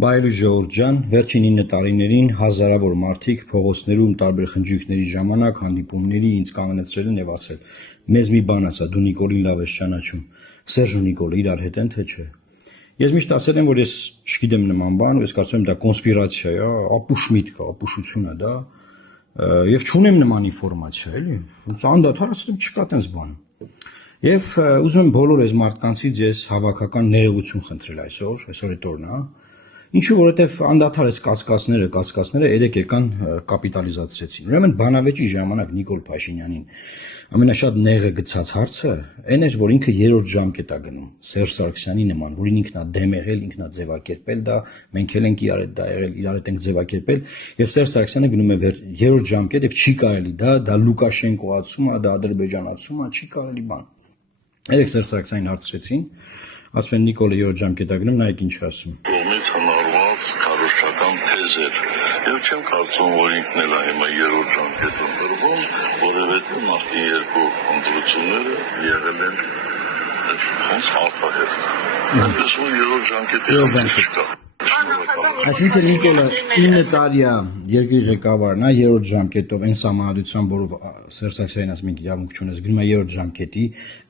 Բայելու ժողովուրդ ջան, վերջին 9 տարիներին հազարավոր մարդիկ փողոցներում տարբեր խնջույքների ժամանակ հանդիպումների ինձ կանգնեցրել են եւ ասել. «Մեզ մի բան ասա, դու Նիկոլին լավ ես ճանաչում, Սերժ ու Նիկոլը իրար հետ են թե չէ»։ Ես միշտ ասել եմ, որ ես չգիտեմ նման բան, ես կարծում եմ դա կոնսպիրացիա է, ապուշ միտք է, ապուշություն է դա, եւ չունեմ նման ինֆորմացիա, էլի։ Ոնց անդադար ասում չկա տենց բան։ Եվ ուզում եմ բոլոր այս մարդկանցից ես հավաքական ներողություն խնդրել այսօր այդ օրն է։ Ինչու որովհետև անդադար այս կասկածները երեք եկան կապիտալիզացրեցին։ Ուրեմն բանավեճի ժամանակ Նիկոլ Փաշինյանին ամենաշատ նեղը գցած հարցը այն էր, որ ինքը երրորդ ժամկետ է գնում Սերժ Սարգսյանի նման, որին ինքնա դեմ եղել, ինքնա ձևակերպել դա, մենք էլ ենք իրար հետ դա եղել, իրար հետ ենք ձևակերպել, եւ Սերժ Սարգսյանը գնում է երրորդ ժամկետ եւ չի կարելի դա Լուկաշենկոացում է, դա ադրբեջանացում է, չի կարելի բան։ Երեք Սերժ Սարգսյանին հարցրեցին, ասում են Նիկոլը երրորդ ժամկետ է գնում, նայեք ինչ ասում։ Հնարված քարոշչական թեզ էր եւ չեմ կարծում որ ինքն էլ է հիմա երրորդ ժամկետում դրվում, որովհետեւ նախկին երկու ընտրությունները եղել են հենց արտահերթ։ Այնպես որ երրորդ ժամկետի չկա։ Այսինքն Նիկոլը 9 տարի է երկրի ղեկավարն է, երրորդ ժամկետով այն սահմանադրությամբ, որով Սերժ Սարգսյանին ասում ենք իրավունք չունես, գնում է երրորդ ժամկետի,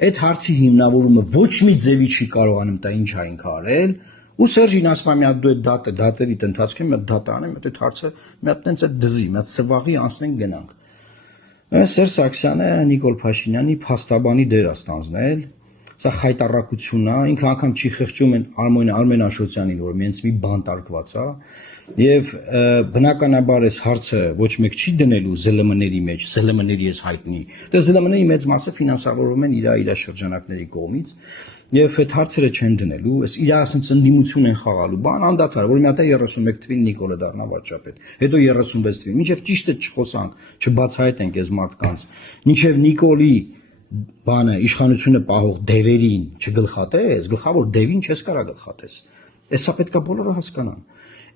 այդ հարցի հիմնավորումը ոչ մի ձևի չի կարողանում տա ինչ ա ինքը արել։ Ու Սերժին ասում է մի հատ դու այդ դատերի ընթացքում մի հատ դատ անեմ, այդ հարցը մի հատ տենց դզի, մի հատ սվաղի անցնենք գնանք։ Սերժ Սարգսյանը Նիկոլ Փաշինյանի փաստաբանի դեր է ստանձնել, սա խայտառակություն է, ինքը անգամ չի խղճում Արմեն Աշոտյանին, որ մենց մի բան տարկված է, եւ բնականաբար այս հարցը ոչ մեկ չի դնելու ԶԼՄ-ների մեջ, ԶԼՄ-ների ես հայտնի, դե ԶԼՄ-ների մեծ մասը ֆինանսավորվում են իր շրջանակների կողմից, եւ այդ հարցերը չեն դնելու, այս իր ասենց ընդդիմություն են խաղալու, բան անդադար, որ մի հատ 31 թվին Նիկոլը դառնա վարչապետ, հետո 36 թվին, մինչեւ ճիշտը չխոսանք, չբացահայտենք այս մարդկանց, մինչեւ Նիկոլի բանը իշխանությունը պահող դևերին չգլխատես, գլխավոր դևին չես կարա գլխատես։ Էսա պետքա բոլորը հասկանան։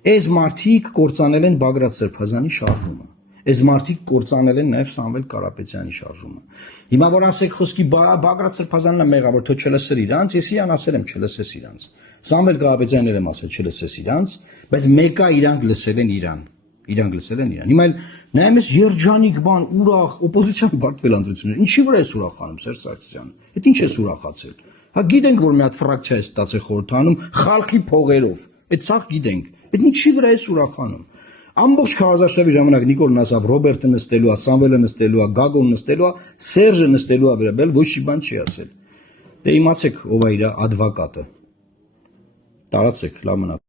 Այս մարդիկ կործանել են Բագրատ Սրբազանի շարժումը։ Այս մարդիկ կործանել են նաև Սամվել Կարապետյանի շարժումը։ Հիմա որ ասեք խոսքի Բագրատ Սրբազանն է մեղավոր, թո չլսեր իրանց, ես իրան ասել եմ չլսես իրանց։ Սամվել Կարապետյանն էլ եմ ասել չլսես իրանց, բայց մեկը իրանք լսել են իրան։ Հիմա էլ նայում ես երջանիկ բան, ուրախ, օպոզիցիան բարձվել անդրություններ։ Ինչի վրա է ուրախանում Սերժ Սարգսյանը։ Այդ ինչ է ուրախացել։ Հա գիտենք որ մի հատ ֆրակցիա է ստացել խորհրդանում խալխի փողերով։ Այդ սաղ գիտենք։ Այդ ինչի վրա է ուրախանում։ Ամբողջ քարոզարշավի ժամանակ Նիկոլն ասավ Ռոբերտը նստելու է, Սամվելը նստելու է, Գագոն նստելու է, Սերժը նստելու է վերաբերել, ոչ մի բան չի ասել։ Դե իմացեք ով է իր ադվոկատը։ Տարածեք, լավ մնա։